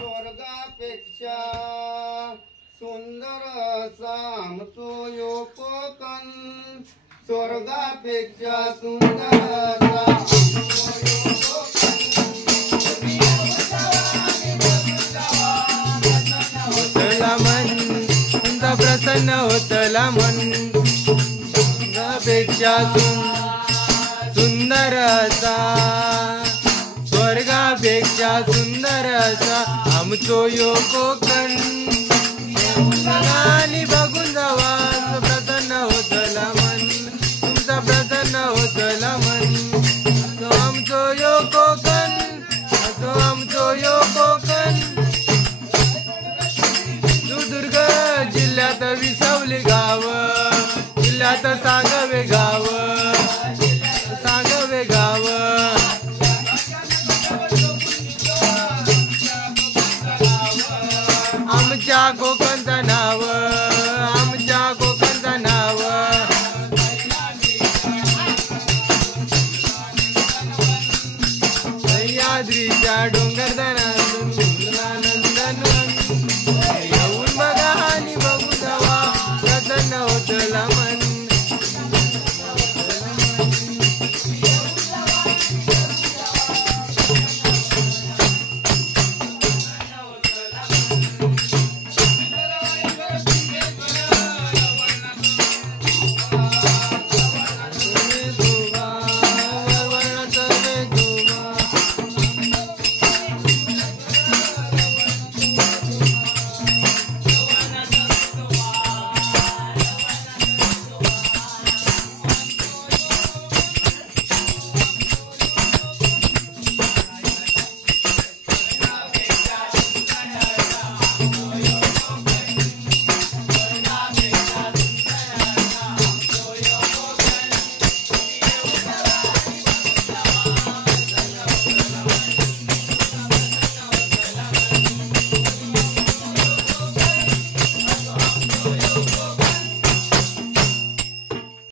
स्वर्गापेक्षा सुंदर असा आमचो यो कोकण, स्वर्गापेक्षा सुंदर असा होतला मन, तुमचा प्रसन्न होतला मन, स्वर्गापेक्षा सुंदर असा, स्वर्गापेक्षा सुंदर असा आमचो यो कोकण, आणि बघून जावा प्रसन्न होतला मन, तुमचा प्रसन्न होतला मन, तो आमचो यो कोकण, तो आमचो यो कोकण. सिंधुदुर्ग जिल्ह्यात विसावली गाव, जिल्ह्यात सांगवे गाव, सांगवे गाव, आमच्या कोकणचं नाव, आमच्या कोकणचं नाव, सह्याद्रीच्या डोंगरावर